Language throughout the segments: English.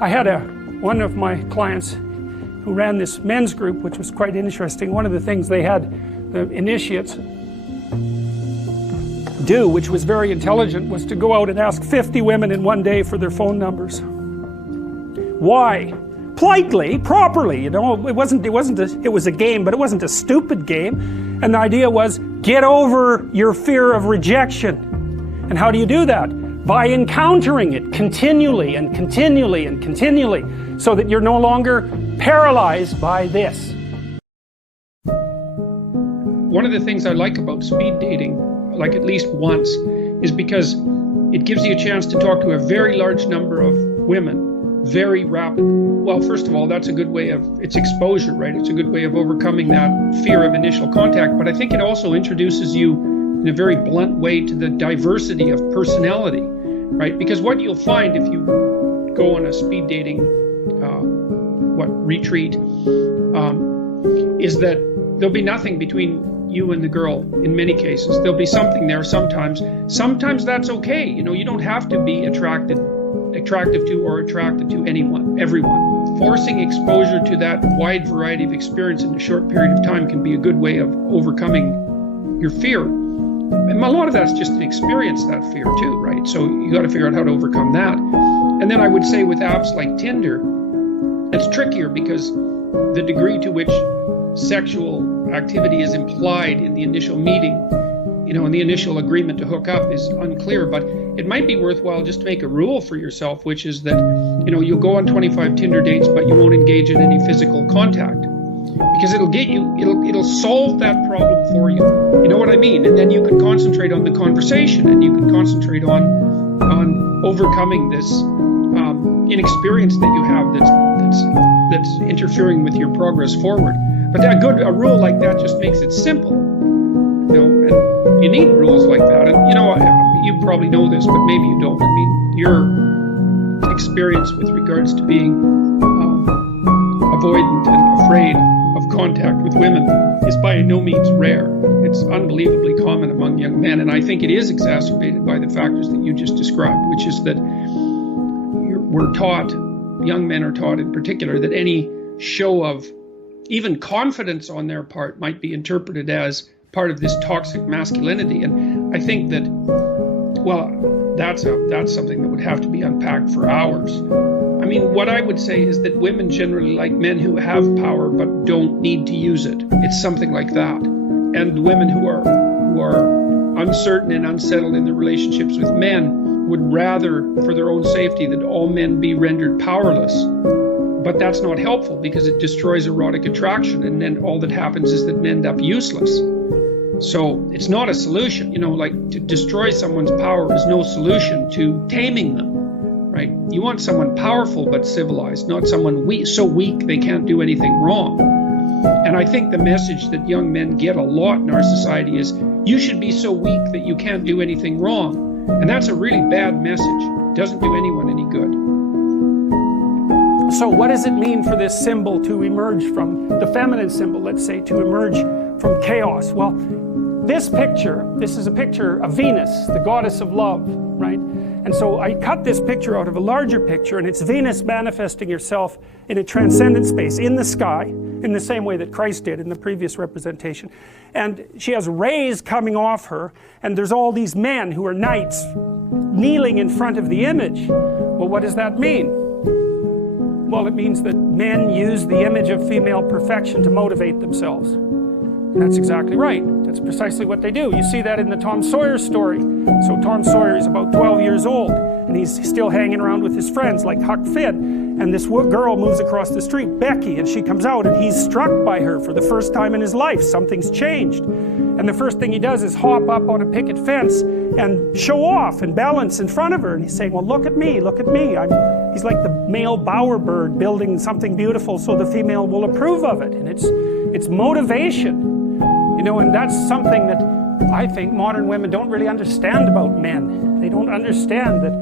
I had one of my clients who ran this men's group, which was quite interesting. One of the things they had the initiates do, which was very intelligent, was to go out and ask 50 women in one day for their phone numbers. Why? Politely, properly, you know. It was a game, but it wasn't a stupid game. And the idea was, get over your fear of rejection. And how do you do that? By encountering it continually and continually and continually, so that you're no longer paralyzed by this. One of the things I like about speed dating, like at least once, is because it gives you a chance to talk to a very large number of women very rapidly. Well, first of all, that's a good way of, it's exposure, right? It's a good way of overcoming that fear of initial contact, but I think it also introduces you in a very blunt way to the diversity of personality, right? Because what you'll find if you go on a speed dating retreat is that there'll be nothing between you and the girl in many cases. There'll be something there sometimes. Sometimes that's okay. You know, you don't have to be attractive to or attracted to everyone. Forcing exposure to that wide variety of experience in a short period of time can be a good way of overcoming your fear. And a lot of that's just an experience, that fear too, right? So you got to figure out how to overcome that. And then I would say with apps like Tinder, it's trickier because the degree to which sexual activity is implied in the initial meeting, you know, in the initial agreement to hook up is unclear, but it might be worthwhile just to make a rule for yourself, which is that, you know, you'll go on 25 Tinder dates, but you won't engage in any physical contact, because it'll solve that problem for you. You know what I mean? And then you can concentrate on the conversation, and you can concentrate on overcoming this inexperience that you have that's interfering with your progress forward. But a rule like that just makes it simple, you know, and you need rules like that. And you know, you probably know this, but maybe you don't. I mean, your experience with regards to being avoidant and afraid of contact with women is by no means rare. It's unbelievably common among young men, and I think it is exacerbated by the factors that you just described, which is that we're taught, young men are taught in particular, that any show of even confidence on their part might be interpreted as part of this toxic masculinity. And I think that, well, that's something that would have to be unpacked for hours. I mean, what I would say is that women generally like men who have power but don't need to use it. It's something like that. And women who are uncertain and unsettled in their relationships with men would rather, for their own safety, that all men be rendered powerless. But that's not helpful because it destroys erotic attraction, and then all that happens is that men end up useless. So it's not a solution, you know, like to destroy someone's power is no solution to taming them, right? You want someone powerful but civilized, not someone so weak they can't do anything wrong. And I think the message that young men get a lot in our society is, you should be so weak that you can't do anything wrong. And that's a really bad message. It doesn't do anyone any good. So what does it mean for this symbol to emerge from, the feminine symbol, let's say, to emerge from chaos? Well, this is a picture of Venus, the goddess of love, right? And so I cut this picture out of a larger picture, and it's Venus manifesting herself in a transcendent space, in the sky, in the same way that Christ did in the previous representation. And she has rays coming off her, and there's all these men who are knights kneeling in front of the image. Well, what does that mean? Well, it means that men use the image of female perfection to motivate themselves. And that's exactly right. That's precisely what they do. You see that in the Tom Sawyer story. So Tom Sawyer is about 12 years old, and he's still hanging around with his friends like Huck Finn. And this girl moves across the street, Becky, and she comes out, and he's struck by her for the first time in his life. Something's changed. And the first thing he does is hop up on a picket fence and show off and balance in front of her. And he's saying, well, look at me, look at me. He's like the male bowerbird building something beautiful so the female will approve of it. And it's motivation. You know, and that's something that I think modern women don't really understand about men. They don't understand that,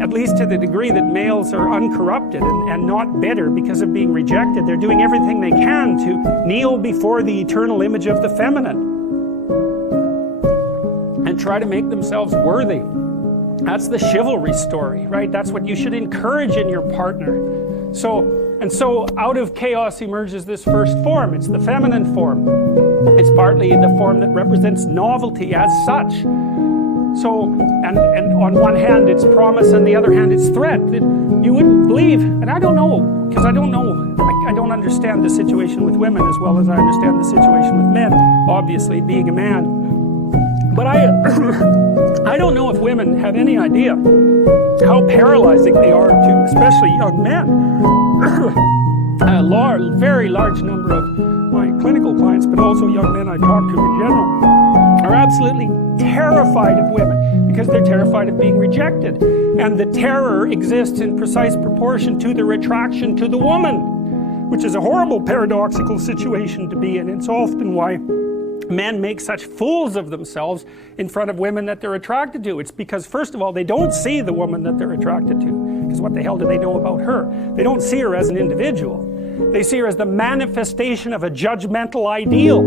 at least to the degree that males are uncorrupted and not bitter because of being rejected, they're doing everything they can to kneel before the eternal image of the feminine and try to make themselves worthy. That's the chivalry story, right? That's what you should encourage in your partner. So out of chaos emerges this first form. It's the feminine form. It's partly the form that represents novelty as such. So, and on one hand it's promise, and the other hand it's threat. That you wouldn't believe, and I don't know, because I don't know, I don't understand the situation with women as well as I understand the situation with men, obviously, being a man. But I don't know if women have any idea how paralyzing they are to, especially young men. A very large number of my clinical clients, but also young men I talk to in general, are absolutely terrified of women because they're terrified of being rejected. And the terror exists in precise proportion to the attraction to the woman, which is a horrible paradoxical situation to be in. It's often why men make such fools of themselves in front of women that they're attracted to. It's because, first of all, they don't see the woman that they're attracted to, because what the hell do they know about her? They don't see her as an individual. They see her as the manifestation of a judgmental ideal.